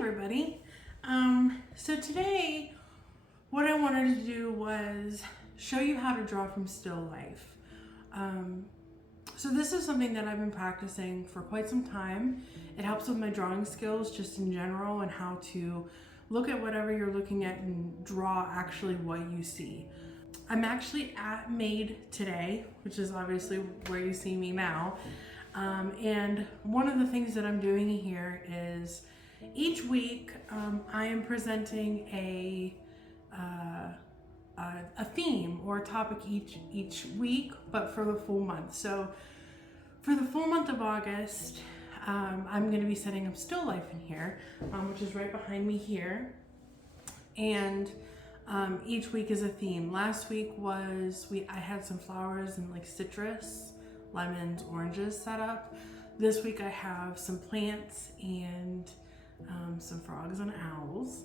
everybody. So today what I wanted to do was show you how to draw from still life. So this is something that I've been practicing for quite some time. It helps with my drawing skills just in general and how to look at whatever you're looking at and draw actually what you see. I'm actually at Made today, which is obviously where you see me now. And one of the things that I'm doing here is each week I am presenting a theme or a topic each week, but for the full month. So for the full month of August, I'm going to be setting up still life in here, which is right behind me here. And each week is a theme. Last week was I had some flowers and like citrus, lemons, oranges set up. This week I have some plants and some frogs and owls.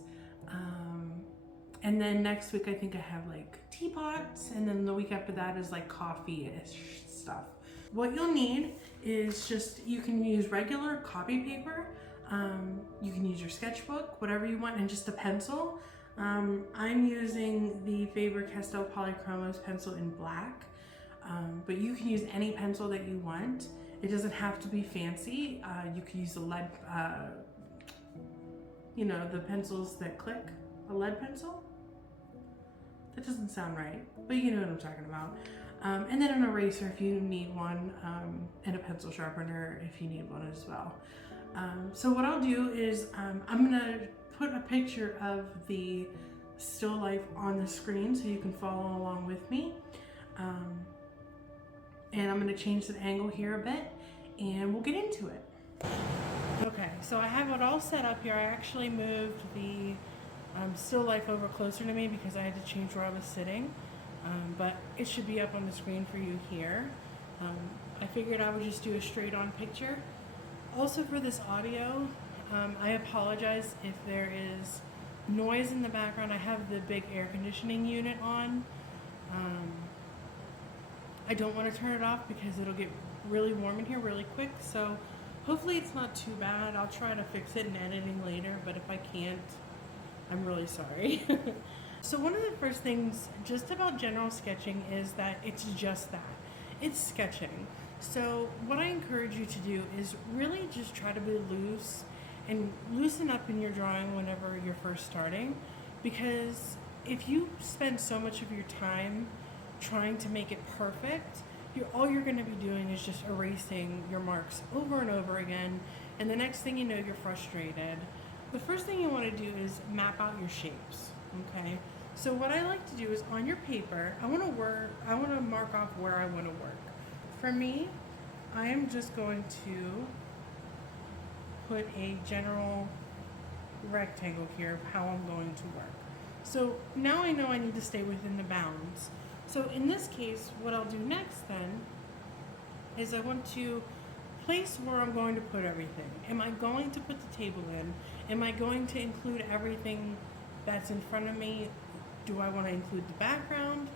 And then next week I think I have like teapots, and then the week after that is like coffee-ish stuff. What you'll need is you can use regular copy paper, you can use your sketchbook, whatever you want, and just a pencil. I'm using the Faber-Castell Polychromos pencil in black, but you can use any pencil that you want. It doesn't have to be fancy. You can use a lead, the pencils that click, a lead pencil. That doesn't sound right, but you know what I'm talking about. And then an eraser if you need one, and a pencil sharpener if you need one as well. So what I'll do is I'm gonna put a picture of the still life on the screen so you can follow along with me. And I'm gonna change the angle here a bit and we'll get into it. Okay, so I have it all set up here. I actually moved the still life over closer to me because I had to change where I was sitting, but it should be up on the screen for you here. I figured I would just do a straight on picture. Also for this audio, I apologize if there is noise in the background. I have the big air conditioning unit on. I don't want to turn it off because it'll get really warm in here really quick, so hopefully it's not too bad. I'll try to fix it in editing later, but if I can't, I'm really sorry. So one of the first things just about general sketching is that it's just that. It's sketching. So what I encourage you to do is really just try to be loose and loosen up in your drawing whenever you're first starting, because if you spend so much of your time trying to make it perfect, all you're going to be doing is just erasing your marks over and over again, and the next thing you know, you're frustrated. The first thing you want to do is map out your shapes, okay? So what I like to do is on your paper, I want to mark off where I want to work. For me, I am just going to put a general rectangle here of how I'm going to work. So now I know I need to stay within the bounds. So in this case, what I'll do next then is I want to place where I'm going to put everything. Am I going to put the table in? Am I going to include everything that's in front of me? Do I want to include the background?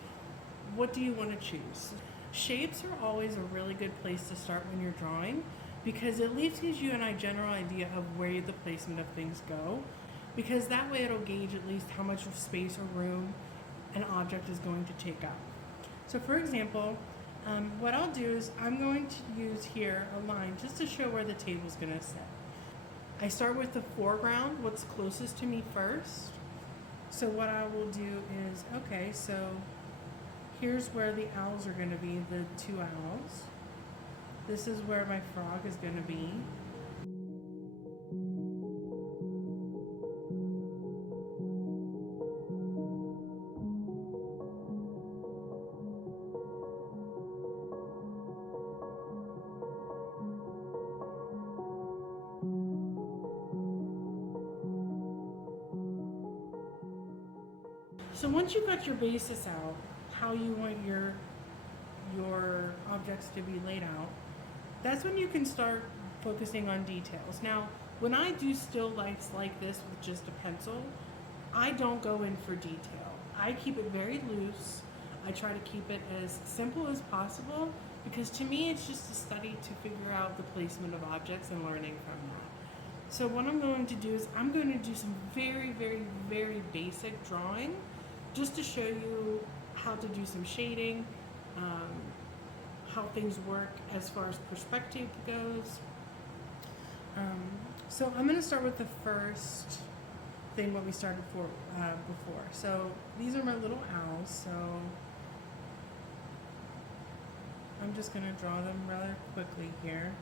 What do you want to choose? Shapes are always a really good place to start when you're drawing, because it at least gives you a general idea of where the placement of things go, because that way it'll gauge at least how much of space or room an object is going to take up. So for example, what I'll do is I'm going to use here a line just to show where the table's going to sit. I start with the foreground, what's closest to me first. So what I will do is, okay, so here's where the owls are going to be, the two owls. This is where my frog is going to be. So once you've got your basis out, how you want your objects to be laid out, that's when you can start focusing on details. Now, when I do still lifes like this with just a pencil, I don't go in for detail. I keep it very loose. I try to keep it as simple as possible, because to me it's just a study to figure out the placement of objects and learning from that. So what I'm going to do is I'm going to do some very, very, very basic drawing just to show you how to do some shading, um, how things work as far as perspective goes. Um, so I'm going to start with the first thing what we started for before. So these are my little owls. So I'm just going to draw them rather quickly here.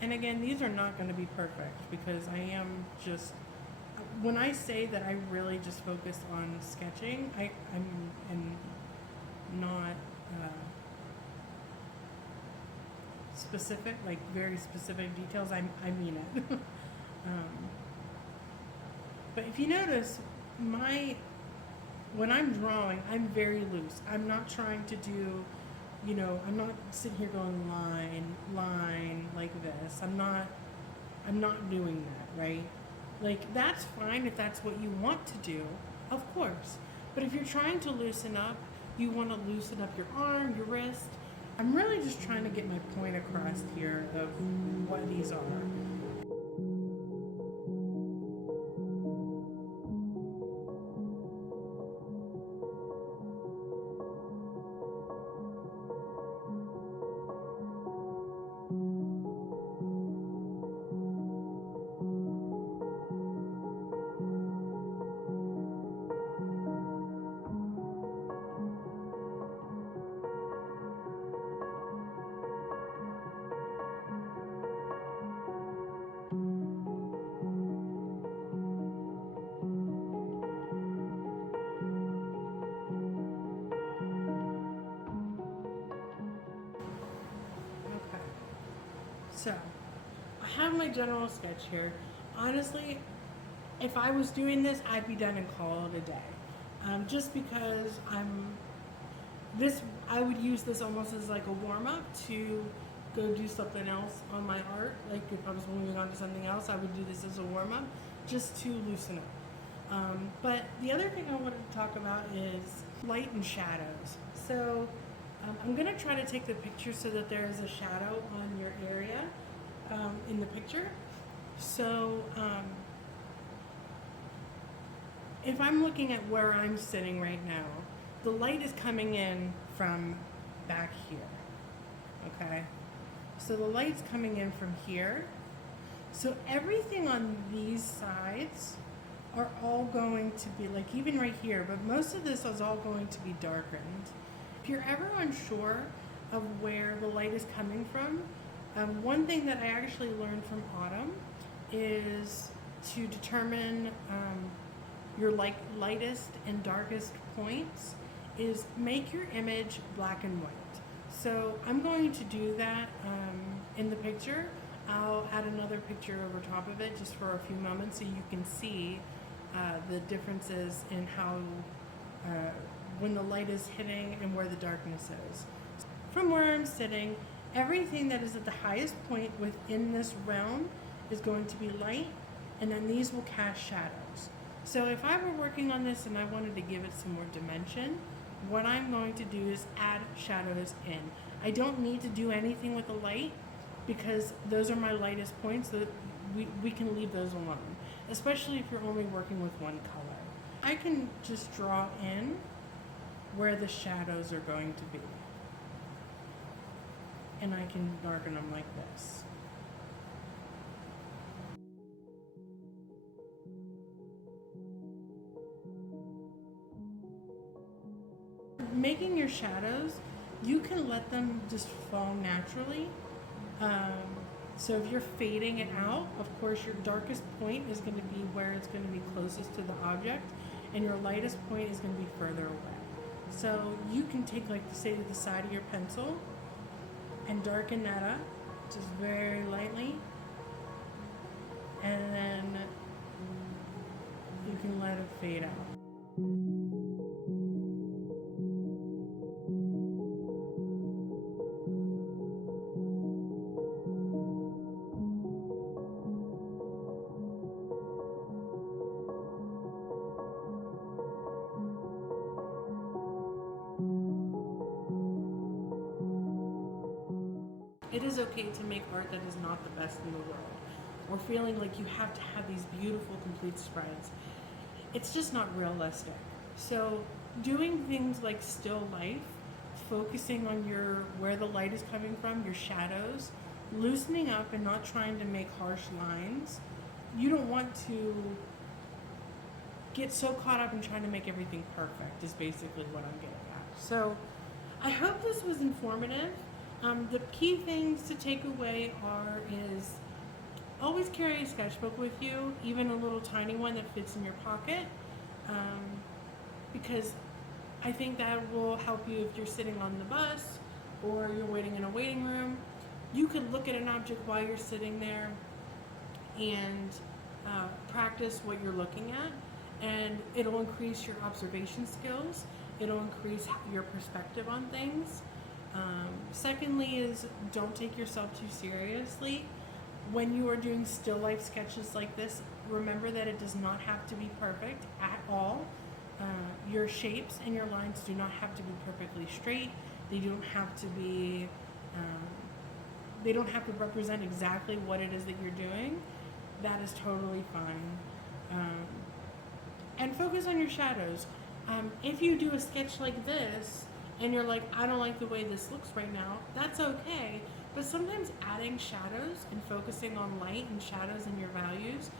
And again, these are not going to be perfect because I am just, when I say that I really just focus on sketching, I'm not specific, like very specific details. I mean it. But if you notice, when I'm drawing, I'm very loose. I'm not trying to do, I'm not sitting here going line like this. I'm not doing that, right? Like that's fine if that's what you want to do, of course. But if you're trying to loosen up, you want to loosen up your arm, your wrist. I'm really just trying to get my point across here of what these are. Okay. So, I have my general sketch here. Honestly, if I was doing this, I'd be done and call it a day. Just because I would use this almost as like a warm up to go do something else on my art. Like if I was moving on to something else, I would do this as a warm up just to loosen up. But the other thing I wanted to talk about is light and shadows. So I'm going to try to take the picture so that there is a shadow on your area in the picture. So if I'm looking at where I'm sitting right now, the light is coming in from back here, okay? So the light's coming in from here. So everything on these sides are all going to be, like even right here, but most of this is all going to be darkened. If you're ever unsure of where the light is coming from, one thing that I actually learned from Autumn is to determine your lightest and darkest points is make your image black and white. So I'm going to do that in the picture. I'll add another picture over top of it just for a few moments so you can see the differences in how when the light is hitting and where the darkness is. From where I'm sitting, everything that is at the highest point within this realm is going to be light, and then these will cast shadows. So if I were working on this and I wanted to give it some more dimension, what I'm going to do is add shadows in. I don't need to do anything with the light because those are my lightest points, so we can leave those alone, especially if you're only working with one color. I can just draw in where the shadows are going to be. And I can darken them like this. Making your shadows, you can let them just fall naturally. So if you're fading it out, of course your darkest point is going to be where it's going to be closest to the object, and your lightest point is going to be further away. So you can take, like, say, to the side of your pencil and darken that up just very lightly, and then you can let it fade out. It is okay to make art that is not the best in the world, or feeling like you have to have these beautiful complete spreads. It's just not realistic. So doing things like still life, focusing on your where the light is coming from, your shadows, loosening up and not trying to make harsh lines. You don't want to get so caught up in trying to make everything perfect is basically what I'm getting at. So I hope this was informative. The key things to take away is always carry a sketchbook with you, even a little tiny one that fits in your pocket, because I think that will help you if you're sitting on the bus or you're waiting in a waiting room. You could look at an object while you're sitting there and practice what you're looking at, and it'll increase your observation skills. It'll increase your perspective on things. Secondly is don't take yourself too seriously. When you are doing still life sketches like this, remember that it does not have to be perfect at all. Your shapes and your lines do not have to be perfectly straight. They don't have to be, they don't have to represent exactly what it is that you're doing. That is totally fine. And focus on your shadows. If you do a sketch like this and you're like, I don't like the way this looks right now, that's okay. But sometimes adding shadows and focusing on light and shadows and your values,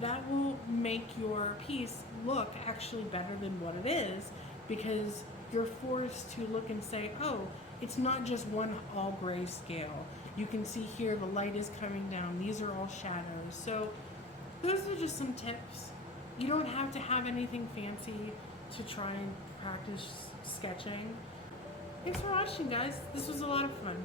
that will make your piece look actually better than what it is, because you're forced to look and say, oh, it's not just one all gray scale. You can see here the light is coming down. These are all shadows. So those are just some tips. You don't have to have anything fancy to try and practice sketching. Thanks for watching, guys. This was a lot of fun.